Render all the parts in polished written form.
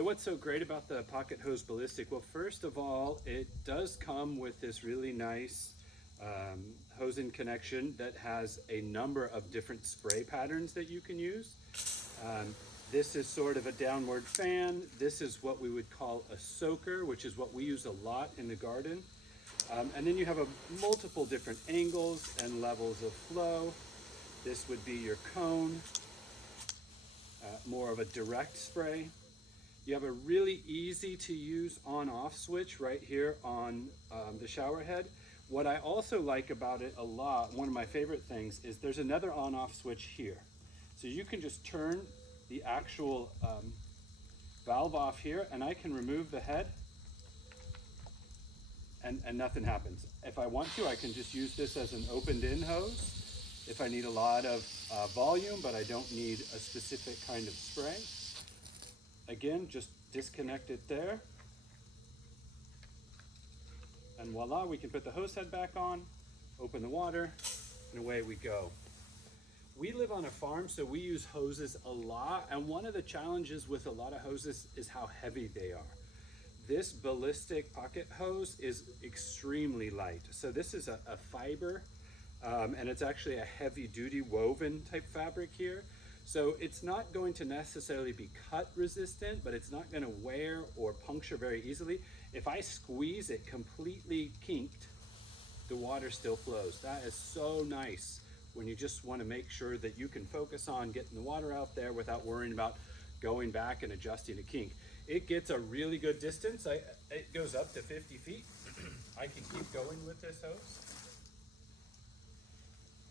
So what's so great about the Pocket Hose Ballistic? Well, first of all, it does come with this really nice hose-in connection that has a number of different spray patterns that you can use. This is sort of a downward fan. This is what we would call a soaker, which is what we use a lot in the garden. And then you have multiple different angles and levels of flow. This would be your cone, more of a direct spray. You have a really easy to use on-off switch right here on the shower head. What I also like about it a lot, one of my favorite things, is there's another on-off switch here. So you can just turn the actual valve off here, and I can remove the head and nothing happens. If I want to, I can just use this as an opened-in hose if I need a lot of volume, but I don't need a specific kind of spray. Again, just disconnect it there. And voila, we can put the hose head back on, open the water, and away we go. We live on a farm, so we use hoses a lot, and one of the challenges with a lot of hoses is how heavy they are. This ballistic pocket hose is extremely light. So this is a fiber, and it's actually a heavy duty woven type fabric here. So it's not going to necessarily be cut resistant, but it's not going to wear or puncture very easily. If I squeeze it completely kinked, the water still flows. That is so nice when you just want to make sure that you can focus on getting the water out there without worrying about going back and adjusting a kink. It gets a really good distance. It goes up to 50 feet. I can keep going with this hose.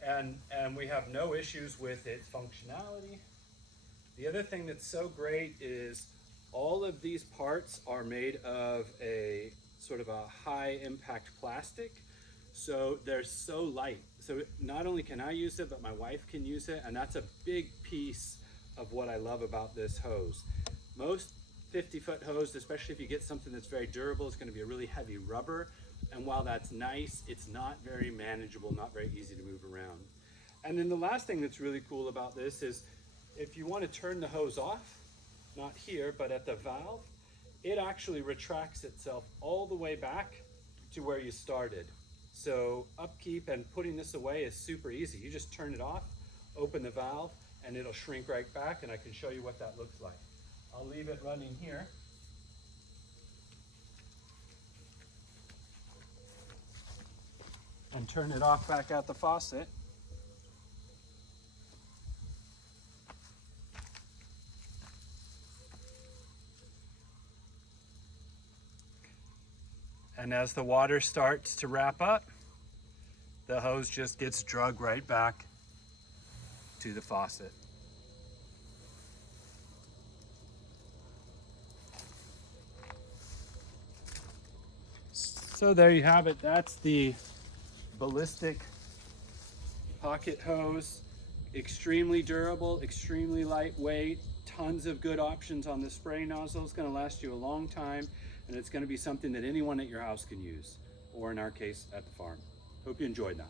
And we have no issues with its functionality. The other thing that's so great is all of these parts are made of a sort of a high impact plastic. So they're so light. So not only can I use it, but my wife can use it. And that's a big piece of what I love about this hose. Most 50-foot hose, especially if you get something that's very durable, is going to be a really heavy rubber. And while that's nice, it's not very manageable, not very easy to move around. And then the last thing that's really cool about this is if you want to turn the hose off, not here, but at the valve, it actually retracts itself all the way back to where you started. So upkeep and putting this away is super easy. You just turn it off, open the valve, and it'll shrink right back, and I can show you what that looks like. I'll leave it running here. And turn it off back at the faucet. And as the water starts to wrap up, the hose just gets dragged right back to the faucet. So there you have it. That's the ballistic pocket hose. Extremely durable, extremely lightweight, tons of good options on the spray nozzle. It's going to last you a long time, and it's going to be something that anyone at your house can use, or in our case, at the farm. Hope you enjoyed that.